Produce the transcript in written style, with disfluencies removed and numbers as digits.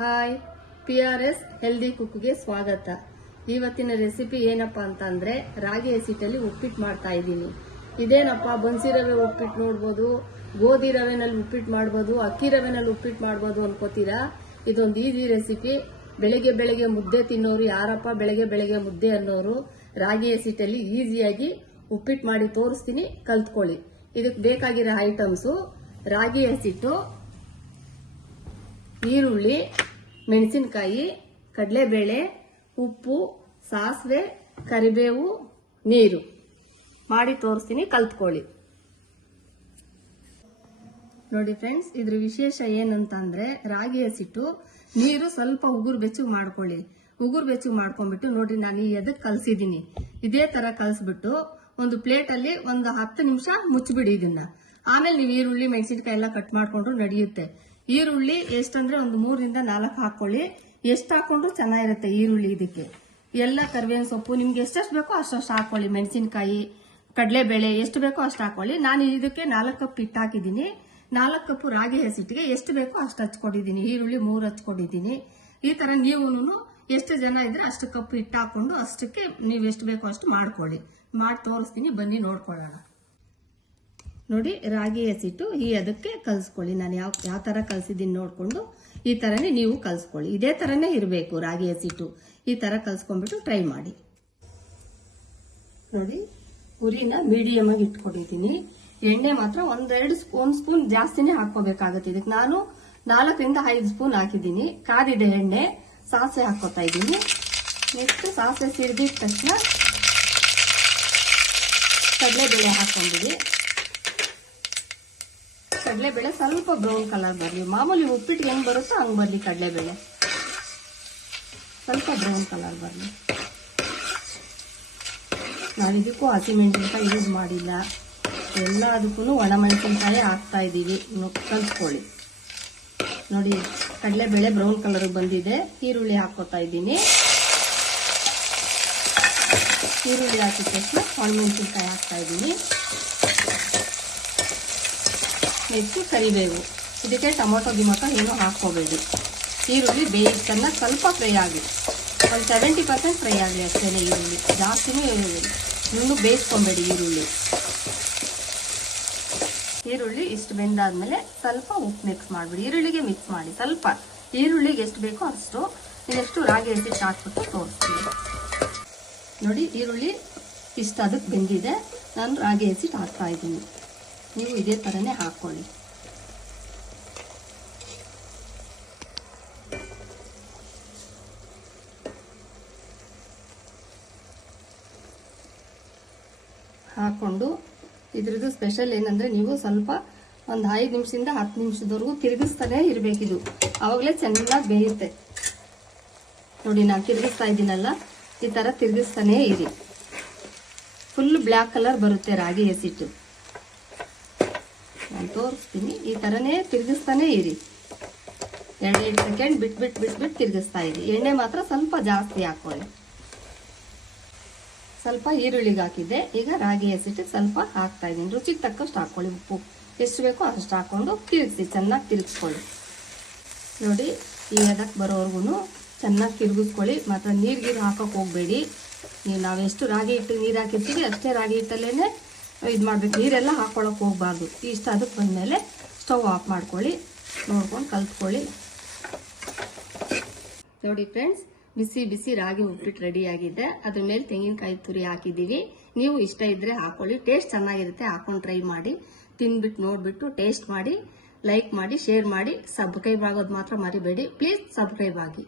Hi, PRS healthy ಕುಕ್ಗೆ ಸ್ವಾಗತ. ಇವತ್ತಿನ recipe ಏನಪ್ಪಾ ಅಂತಂದ್ರೆ ರಾಗಿ ಹಸಿಟ್ಟಲ್ಲಿ ಉಪ್ಪಿಟ್ಟು ಮಾಡ್ತಾ ಇದ್ದೀನಿ. ಇದೇನಪ್ಪ, ಬನ್ಸಿ ರವೆ ಉಪ್ಪಿಟ್ಟು ನೋಡ್ಬೋದು, ಗೋಧಿ ರವೆನಲ್ಲಿ ಉಪ್ಪಿಟ್ಟು ಮಾಡ್ಬೋದು, ಅಕ್ಕಿ ರವೆನಲ್ಲಿ ಉಪ್ಪಿಟ್ಟು ಮಾಡ್ಬೋದು ಅನ್ಕೋತೀರಾ. ಇದೊಂದು ಈಸಿ ರೆಸಿಪಿ. ಬೆಳಗ್ಗೆ ಮುದ್ದೆ ತಿನ್ನೋರು, ಯಾರಪ್ಪ ಬೆಳಗ್ಗೆ ಮುದ್ದೆ ಅನ್ನೋರು ರಾಗಿ ಹಸಿಟ್ಟಲ್ಲಿ ಈಸಿಯಾಗಿ ಉಪ್ಪಿಟ್ಟು ಮಾಡಿ ತೋರಿಸ್ತೀನಿ, ಕಲ್ತ್ಕೊಳ್ಳಿ. ಇದಕ್ಕೆ ಬೇಕಾಗಿರೋ ಐಟಮ್ಸು: ರಾಗಿ ಹಸಿಟ್ಟು, ಈರುಳ್ಳಿ, ಮೆಣಸಿನಕಾಯಿ, ಕಡಲೆಬೇಳೆ, ಉಪ್ಪು, ಸಾಸಿವೆ, ಕರಿಬೇವು, ನೀರು. ಮಾಡಿ ತೋರಿಸ್ತೀನಿ, ಕಲ್ತ್ಕೊಳ್ಳಿ. ನೋಡಿ ಫ್ರೆಂಡ್ಸ್, ಇದ್ರ ವಿಶೇಷ ಏನಂತಂದ್ರೆ ರಾಗಿ ಹಸಿಟ್ಟು ನೀರು ಸ್ವಲ್ಪ ಉಗುರು ಬೆಚ್ಚಗೆ ಮಾಡ್ಕೊಳ್ಳಿ. ಉಗುರು ಬೆಚ್ಚಗೆ ಮಾಡ್ಕೊಂಡ್ಬಿಟ್ಟು ನೋಡ್ರಿ, ನಾನು ಎದಕ್ಕೆ ಕಲ್ಸಿದೀನಿ ಇದೇ ತರ ಕಲ್ಸ್ಬಿಟ್ಟು ಒಂದು ಪ್ಲೇಟ್ ಅಲ್ಲಿ ಒಂದು 10 ನಿಮಿಷ ಮುಚ್ಚಿಬಿಡಿ ಇದನ್ನ. ಆಮೇಲೆ ನೀವು ಈರುಳ್ಳಿ, ಮೆಣಸಿನಕಾಯಿ ಎಲ್ಲ ಕಟ್ ಮಾಡ್ಕೊಂಡ್ರು ನಡೆಯುತ್ತೆ. ಈರುಳ್ಳಿ ಎಷ್ಟಂದ್ರೆ ಒಂದು 3 ರಿಂದ 4 ಹಾಕೊಳ್ಳಿ. ಎಷ್ಟು ಹಾಕೊಂಡ್ರು ಚೆನ್ನಾಗಿರುತ್ತೆ ಈರುಳ್ಳಿ. ಇದಕ್ಕೆ ಎಲ್ಲ ಕರಿಬೇವಿನ ಸೊಪ್ಪು ನಿಮ್ಗೆ ಎಷ್ಟೆಷ್ಟು ಬೇಕೋ ಅಷ್ಟು ಹಾಕೊಳ್ಳಿ. ಮೆಣಸಿನಕಾಯಿ, ಕಡಲೆಬೇಳೆ ಎಷ್ಟು ಬೇಕೋ ಅಷ್ಟು ಹಾಕೊಳ್ಳಿ. ನಾನು ಇದಕ್ಕೆ 4 ಕಪ್ ಹಿಟ್ಟು ಹಾಕಿದ್ದೀನಿ. 4 ಕಪ್ ರಾಗಿ ಹಸಿಟ್ಟಿಗೆ ಎಷ್ಟು ಬೇಕೋ ಅಷ್ಟು ಹಚ್ಕೊಂಡಿದ್ದೀನಿ. ಈರುಳ್ಳಿ 3 ಹಚ್ಕೊಂಡಿದ್ದೀನಿ. ಈ ತರ ನೀವು ಎಷ್ಟು ಜನ ಇದ್ರೆ ಅಷ್ಟು ಕಪ್ ಹಿಟ್ಟು ಹಾಕೊಂಡು ಅಷ್ಟಕ್ಕೆ ನೀವು ಎಷ್ಟು ಬೇಕೋ ಅಷ್ಟು ಮಾಡ್ಕೊಳ್ಳಿ. ಮಾಡಿ ತೋರಿಸ್ತೀನಿ, ಬನ್ನಿ ನೋಡ್ಕೊಳ್ಳೋಣ. ನೋಡಿ, ರಾಗಿ ಹಸಿಟ್ಟು ಅದಕ್ಕೆ ಕಲ್ಸ್ಕೊಳ್ಳಿ. ನಾನು ಯಾವ ತರ ಕಲ್ಸಿದ್ದೀನಿ ನೋಡ್ಕೊಂಡು ಈ ತರನೇ ನೀವು ಕಲ್ಸ್ಕೊಳ್ಳಿ. ಇದೇ ತರನೇ ಇರಬೇಕು ರಾಗಿ ಹಸಿಟ್ಟು. ಈ ತರ ಕಲ್ಸ್ಕೊಂಡ್ಬಿಟ್ಟು ಟ್ರೈ ಮಾಡಿ. ನೋಡಿ, ಉರಿನ ಮೀಡಿಯಂ ಆಗಿ ಇಟ್ಕೊಂಡಿದ್ದೀನಿ. ಎಣ್ಣೆ ಮಾತ್ರ ಒಂದ್ ಸ್ಪೂನ್ ಜಾಸ್ತಿನೇ ಹಾಕೋಬೇಕಾಗತ್ತೆ. ಇದಕ್ಕೆ ನಾನು 4 ರಿಂದ 5 ಸ್ಪೂನ್ ಹಾಕಿದ್ದೀನಿ. ಕಾದಿದೆ ಎಣ್ಣೆ. ಸಾಸಿವೆ ಹಾಕೋತಾ ಇದ್ದೀನಿ. ನೆಕ್ಸ್ಟ್ ಸಾಸಿವೆ ಸಿಡಿದಿದ ತಕ್ಷಣ ಕಡಲೆಬೇಳೆ ಹಾಕೊಂಡ್ಬಿಡಿ. ಕಡಲೆಬೇಳೆ ಸ್ವಲ್ಪ ಬ್ರೌನ್ ಕಲರ್ ಬರಲಿ. ಮಾಮೂಲಿ ಉಪ್ಪಿಟ್ಟಿಗೆ ಹೆಂಗ್ ಬರುತ್ತೋ ಹಂಗ್ ಬರ್ಲಿ. ಕಡಲೆಬೇಳೆ ಸ್ವಲ್ಪ ಬ್ರೌನ್ ಕಲರ್ ಬರಲಿ. ನಾವಿದಕ್ಕೂ ಹಸಿಮೆಣಸಿನಕಾಯಿ ಯೂಸ್ ಮಾಡಿಲ್ಲ. ಎಲ್ಲದಕ್ಕೂ ಒಣಮೆಣಸಿನಕಾಯಿ ಹಾಕ್ತಾ ಇದ್ದೀವಿ. ಕಲ್ಸ್ಕೊಳ್ಳಿ. ನೋಡಿ, ಕಡಲೆಬೇಳೆ ಬ್ರೌನ್ ಕಲರ್ ಬಂದಿದೆ. ಈರುಳ್ಳಿ ಹಾಕೋತಾ ಇದ್ದೀನಿ. ಈರುಳ್ಳಿ ಹಾಕಿದ ತಕ್ಷಣ ಒಣಮೆಣಸಿನಕಾಯಿ ಹಾಕ್ತಾ ಇದ್ದೀನಿ. ನೆಕ್ಸ್ಟ್ ಕರಿಬೇವು. ಇದಕ್ಕೆ ಟೊಮೊಟೊ ಏನು ಹಾಕೋಬೇಡಿ. ಈರುಳ್ಳಿ ಬೇಯಿಸನ್ನ ಸ್ವಲ್ಪ ಫ್ರೈ ಆಗಿ, ಒಂದು 70% ಫ್ರೈ ಆಗಲಿ ಅಷ್ಟೇ. ಈರುಳ್ಳಿ ಜಾಸ್ತಿನೂ ಇನ್ನೂ ಬೇಯಿಸ್ಕೊಬೇಡಿ. ಈರುಳ್ಳಿ ಇಷ್ಟು ಬೆಂದಾದ್ಮೇಲೆ ಸ್ವಲ್ಪ ಉಪ್ಪು ಮಿಕ್ಸ್ ಮಾಡಿಬಿಡಿ. ಈರುಳ್ಳಿಗೆ ಮಿಕ್ಸ್ ಮಾಡಿ. ಸ್ವಲ್ಪ ಈರುಳ್ಳಿಗೆ ಎಷ್ಟು ಬೇಕೋ ಅಷ್ಟು. ಇನ್ನೆಷ್ಟು ರಾಗಿ ಹಸಿಟ್ಟು ಹಾಕ್ಬಿಟ್ಟು ತೋರಿಸ್ತೀನಿ. ನೋಡಿ, ಈರುಳ್ಳಿ ಇಷ್ಟು ಅದಕ್ಕೆ ಬೆಂದಿದೆ. ನಾನು ರಾಗಿ ಹಸಿಟ್ಟು ಹಾಕ್ತಾ ಇದ್ದೀನಿ. ನೀವು ಇದೇ ತರನೇ ಹಾಕೊಳ್ಳಿ. ಹಾಕೊಂಡು ಇದ್ರದ್ದು ಸ್ಪೆಷಲ್ ಏನಂದ್ರೆ, ನೀವು ಸ್ವಲ್ಪ ಒಂದು 5 ನಿಮಿಷದಿಂದ 10 ನಿಮಿಷದವರೆಗೂ ತಿರುಗಿಸ್ತಾನೆ ಇರಬೇಕಿದು. ಆವಾಗಲೇ ಚೆನ್ನಾಗಿ ಬೇಯುತ್ತೆ. ನೋಡಿ, ನಾನು ತಿರುಗಿಸ್ತಾ ಇದ್ದೀನಲ್ಲ, ಈ ತರ ತಿರುಗಿಸ್ತಾನೆ ಇರಿ. ಫುಲ್ ಬ್ಲ್ಯಾಕ್ ಕಲರ್ ಬರುತ್ತೆ ರಾಗಿ ಹಸಿಟ್ಟು. ನಾನು ತೋರಿಸ್ತೀನಿ. ಈ ತರನೇ ತಿರುಗಿಸ್ತಾನೆ ಇರಿ. 2 ಸೆಕೆಂಡ್ ಬಿಟ್ಬಿಟ್ಟು ತಿರುಗಿಸ್ತಾ ಇರಿ. ಎಣ್ಣೆ ಮಾತ್ರ ಸ್ವಲ್ಪ ಜಾಸ್ತಿ ಹಾಕೊಳ್ಳಿ. ಸ್ವಲ್ಪ ಈರುಳ್ಳಿಗೆ ಹಾಕಿದ್ದೆ. ಈಗ ರಾಗಿ ಹಸಿಟ್ಟಿಗೆ ಸ್ವಲ್ಪ ಹಾಕ್ತಾ ಇದ್ದೀನಿ. ರುಚಿಗೆ ತಕ್ಕಷ್ಟು ಹಾಕೊಳ್ಳಿ. ಉಪ್ಪು ಎಷ್ಟು ಬೇಕೋ ಅಷ್ಟು ಹಾಕೊಂಡು ತಿರುಗಿಸಿ, ಚೆನ್ನಾಗಿ ತಿರುಗಿಸ್ಕೊಳ್ಳಿ. ನೋಡಿ, ಈ ಅದಕ್ಕೆ ಬರೋವರೆಗೂ ಚೆನ್ನಾಗಿ ತಿರುಗಿಸ್ಕೊಳ್ಳಿ. ಮಾತ್ರ ನೀರು ಹಾಕೋಕೆ ಹೋಗಬೇಡಿ. ನಾವು ಎಷ್ಟು ರಾಗಿ ಹಿಟ್ಟು ನೀರು ಹಾಕಿರ್ತೀವಿ ಅಷ್ಟೇ ರಾಗಿ ಹಿಟ್ಟಲ್ಲೇ ಇದು ಮಾಡಬೇಕು. ನೀರೆಲ್ಲ ಹಾಕೊಳ್ಳೋಕೆ ಹೋಗಬಾರ್ದು. ಇಷ್ಟ ಅದಕ್ಕೆ ಬಂದಮೇಲೆ ಸ್ಟವ್ ಆಫ್ ಮಾಡ್ಕೊಳ್ಳಿ. ನೋಡ್ಕೊಂಡು ಕಲ್ತ್ಕೊಳ್ಳಿ. ನೋಡಿ ಫ್ರೆಂಡ್ಸ್, ಬಿಸಿ ರಾಗಿ ಉಪ್ಪಿಟ್ಟು ರೆಡಿ ಆಗಿದೆ. ಅದ್ರ ಮೇಲೆ ತೆಂಗಿನಕಾಯಿ ತುರಿ ಹಾಕಿದ್ದೀವಿ. ನೀವು ಇಷ್ಟ ಇದ್ರೆ ಹಾಕೊಳ್ಳಿ. ಟೇಸ್ಟ್ ಚೆನ್ನಾಗಿರುತ್ತೆ. ಹಾಕೊಂಡು ಟ್ರೈ ಮಾಡಿ. ತಿನ್ಬಿಟ್ಟು ನೋಡ್ಬಿಟ್ಟು ಟೇಸ್ಟ್ ಮಾಡಿ. ಲೈಕ್ ಮಾಡಿ, ಶೇರ್ ಮಾಡಿ. ಸಬ್ಸ್ಕ್ರೈಬ್ ಆಗೋದು ಮಾತ್ರ ಮರಿಬೇಡಿ. ಪ್ಲೀಸ್ ಸಬ್ಸ್ಕ್ರೈಬ್ ಆಗಿ.